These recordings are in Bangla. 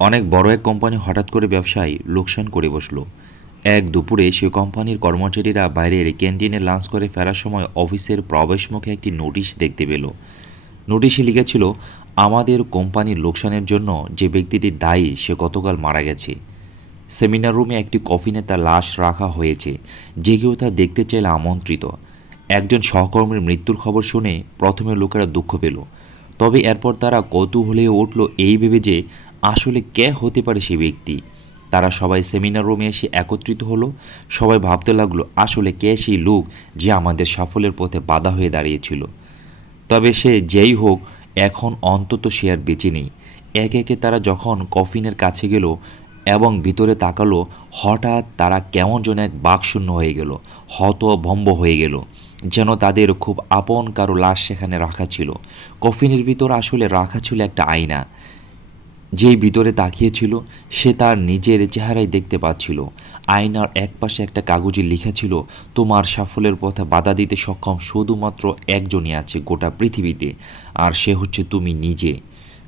অনেক বড় এক কোম্পানি হঠাৎ করে ব্যবসায় লোকসান করে বসলো। এক দুপুরে সে কোম্পানির কর্মচারীরা বাইরের ক্যান্টিনে লাঞ্চ করে ফেরার সময় অফিসের প্রবেশমুখে একটি নোটিশ দেখতে পেল। নোটিশে লিখেছিল, আমাদের কোম্পানির লোকসানের জন্য যে ব্যক্তিটি দায়ী সে গতকাল মারা গেছে। সেমিনার রুমে একটি কফিনে তার লাশ রাখা হয়েছে। যে কেউ তা দেখতে চাইলে আমন্ত্রিত। একজন সহকর্মীর মৃত্যুর খবর শুনে প্রথমে লোকেরা দুঃখ পেল, তবে এরপর তারা কৌতূহলে উঠল এই ভেবে যে আসলে কে হতে পারে সে ব্যক্তি। তারা সবাই সেমিনার রুমে এসে একত্রিত হলো। সবাই ভাবতে লাগলো আসলে কে সেই লোক যে আমাদের সাফল্যের পথে বাধা হয়ে দাঁড়িয়েছিল। তবে সে যেই হোক, এখন অন্তত সে আর বেঁচে নেই। একে একে তারা যখন কফিনের কাছে গেল এবং ভিতরে তাকালো, হঠাৎ তারা কেমন যেন এক বাকশূন্য হয়ে গেল, হতভম্ব হয়ে গেল, যেন তাদের খুব আপন কারো লাশ সেখানে রাখা ছিল। কফিনের ভিতর আসলে রাখা ছিল একটা আয়না। যেই ভিতরে তাকিয়েছিল সে তার নিজের চেহারাই দেখতে পাচ্ছিল। আয়নার একপাশে একটা কাগজে লেখা ছিল, তোমার সাফল্যের পথে বাধা দিতে সক্ষম শুধুমাত্র একজনই আছে গোটা পৃথিবীতে, আর সে হচ্ছে তুমি নিজে।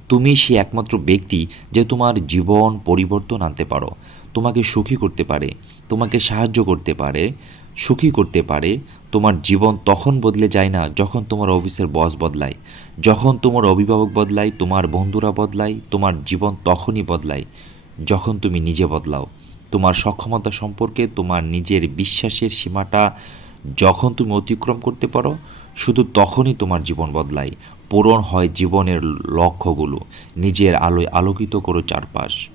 তুমি সে একমাত্র ব্যক্তি যে তোমার জীবন পরিবর্তন আনতে পারো, তোমাকে সুখী করতে পারে, তোমাকে সাহায্য করতে পারে, সুখী করতে পারে। তোমার জীবন তখন বদলে যায় না যখন তোমার অফিসের বস বদলায়, যখন তোমার অভিভাবক বদলায়, তোমার বন্ধুরা বদলায়। তোমার জীবন তখনই বদলায় যখন তুমি নিজে বদলাও। তোমার সক্ষমতা সম্পর্কে তোমার নিজের বিশ্বাসের সীমাটা যখন তুমি অতিক্রম করতে পারো, শুধু তখনই তোমার জীবন বদলায়, পূরণ হয় জীবনের লক্ষ্যগুলো। নিজের আলোয় আলোকিত করো চারপাশ।